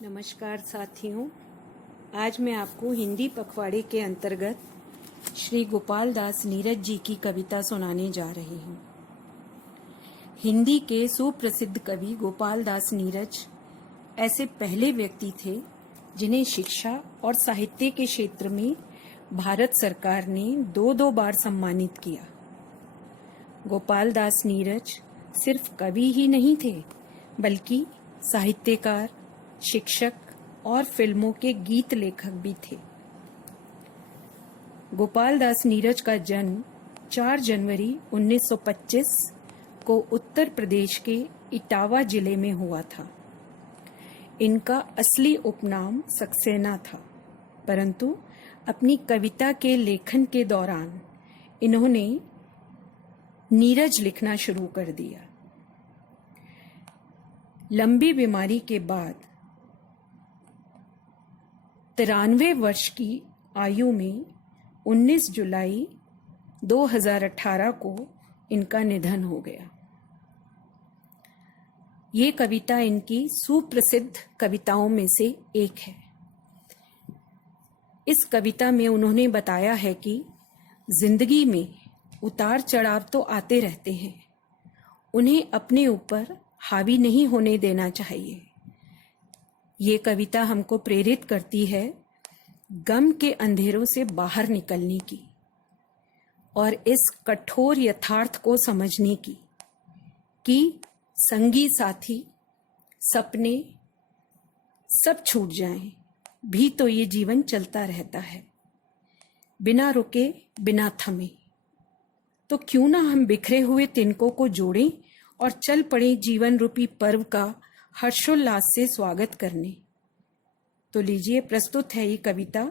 नमस्कार साथियों, आज मैं आपको हिंदी पखवाड़े के अंतर्गत श्री गोपाल दास नीरज जी की कविता सुनाने जा रही हूँ। हिंदी के सुप्रसिद्ध कवि गोपाल दास नीरज ऐसे पहले व्यक्ति थे जिन्हें शिक्षा और साहित्य के क्षेत्र में भारत सरकार ने दो बार सम्मानित किया। गोपाल दास नीरज सिर्फ कवि ही नहीं थे, बल्कि साहित्यकार, शिक्षक और फिल्मों के गीत लेखक भी थे। गोपाल दास नीरज का जन्म 4 जनवरी 1925 को उत्तर प्रदेश के इटावा जिले में हुआ था। इनका असली उपनाम सक्सेना था, परंतु अपनी कविता के लेखन के दौरान इन्होंने नीरज लिखना शुरू कर दिया। लंबी बीमारी के बाद 93 वर्ष की आयु में 19 जुलाई 2018 को इनका निधन हो गया। ये कविता इनकी सुप्रसिद्ध कविताओं में से एक है। इस कविता में उन्होंने बताया है कि जिंदगी में उतार चढ़ाव तो आते रहते हैं, उन्हें अपने ऊपर हावी नहीं होने देना चाहिए। ये कविता हमको प्रेरित करती है गम के अंधेरों से बाहर निकलने की और इस कठोर यथार्थ को समझने की कि संगी साथी सपने सब छूट जाएं भी तो ये जीवन चलता रहता है, बिना रुके बिना थमे। तो क्यों ना हम बिखरे हुए तिनकों को जोड़ें और चल पड़े जीवन रूपी पर्व का हर्षोल्लास से स्वागत करने। तो लीजिए, प्रस्तुत है ये कविता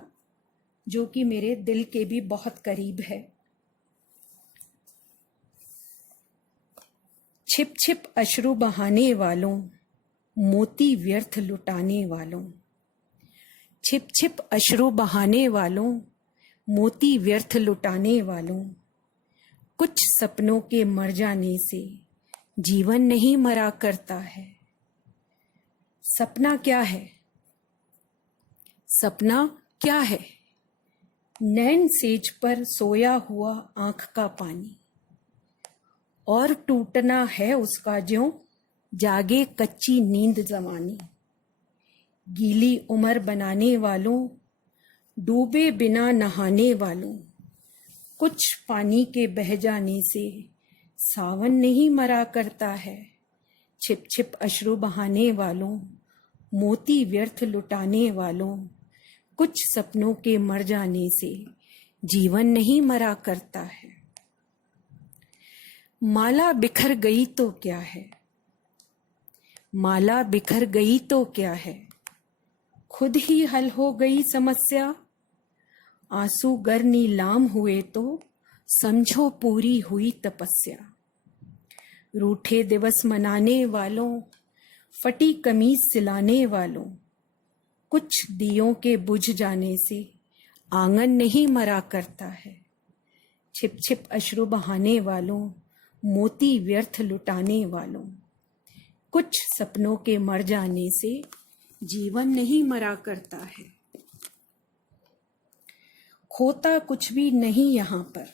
जो कि मेरे दिल के भी बहुत करीब है। छिप छिप अश्रु बहाने वालों, मोती व्यर्थ लुटाने वालों। छिप छिप अश्रु बहाने वालों, मोती व्यर्थ लुटाने वालों। कुछ सपनों के मर जाने से जीवन नहीं मरा करता है। सपना क्या है? सपना क्या है? नैन सेज पर सोया हुआ आंख का पानी, और टूटना है उसका ज्यों जागे कच्ची नींद जमानी। गीली उम्र बनाने वालों, डूबे बिना नहाने वालों। कुछ पानी के बह जाने से सावन नहीं मरा करता है। छिप छिप अश्रु बहाने वालों, मोती व्यर्थ लुटाने वालों। कुछ सपनों के मर जाने से जीवन नहीं मरा करता है। माला बिखर गई तो क्या है? माला बिखर गई तो क्या है? खुद ही हल हो गई समस्या। आंसू गर नीलाम हुए तो समझो पूरी हुई तपस्या। रूठे दिवस मनाने वालों, फटी कमीज सिलाने वालों। कुछ दियों के बुझ जाने से आंगन नहीं मरा करता है। छिप छिप अश्रु बहाने वालों, मोती व्यर्थ लुटाने वालों। कुछ सपनों के मर जाने से जीवन नहीं मरा करता है। खोता कुछ भी नहीं यहाँ पर,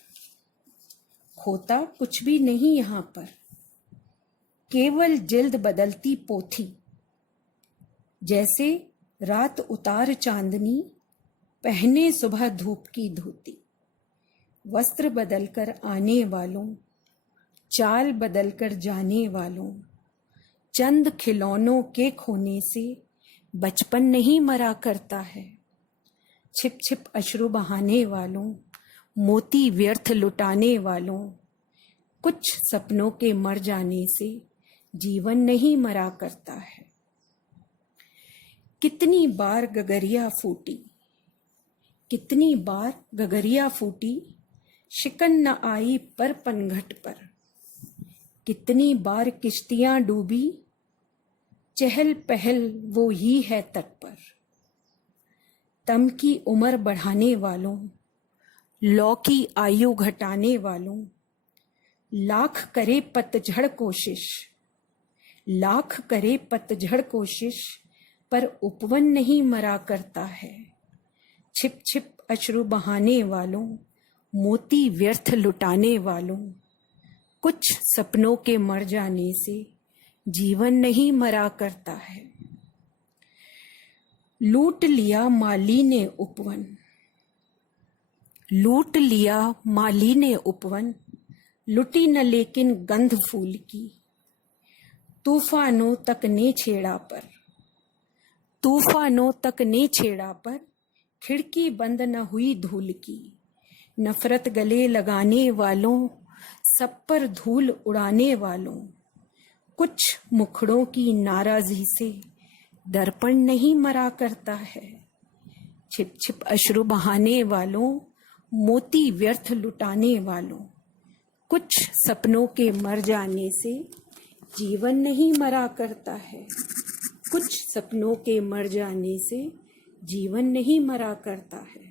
खोता कुछ भी नहीं यहाँ पर। केवल जिल्द बदलती पोथी, जैसे रात उतार चांदनी पहने सुबह धूप की धोती। वस्त्र बदलकर आने वालों, चाल बदलकर जाने वालों। चंद खिलौनों के खोने से बचपन नहीं मरा करता है। छिप छिप अश्रु बहाने वालों, मोती व्यर्थ लुटाने वालों। कुछ सपनों के मर जाने से जीवन नहीं मरा करता है। कितनी बार गगरिया फूटी, कितनी बार गगरिया फूटी। शिकन न आई पर पनघट पर। कितनी बार किश्तियां डूबी, चहल पहल वो ही है तट पर। तम की उम्र बढ़ाने वालों, लौ की आयु घटाने वालों। लाख करे पतझड़ कोशिश, लाख करे पतझड़ कोशिश। पर उपवन नहीं मरा करता है। छिप छिप अश्रु बहाने वालों, मोती व्यर्थ लुटाने वालों, कुछ सपनों के मर जाने से जीवन नहीं मरा करता है। लूट लिया माली ने उपवन, लूट लिया माली ने उपवन, लुटी न लेकिन गंध फूल की। तूफानों तक ने छेड़ा पर, तूफानों तक ने छेड़ा पर, खिड़की बंद न हुई धूल की। नफरत गले लगाने वालों, सब पर धूल उड़ाने वालों, कुछ मुखड़ों की नाराजगी से दर्पण नहीं मरा करता है। छिप छिप अश्रु बहाने वालों, मोती व्यर्थ लुटाने वालों, कुछ सपनों के मर जाने से जीवन नहीं मरा करता है। कुछ सपनों के मर जाने से जीवन नहीं मरा करता है।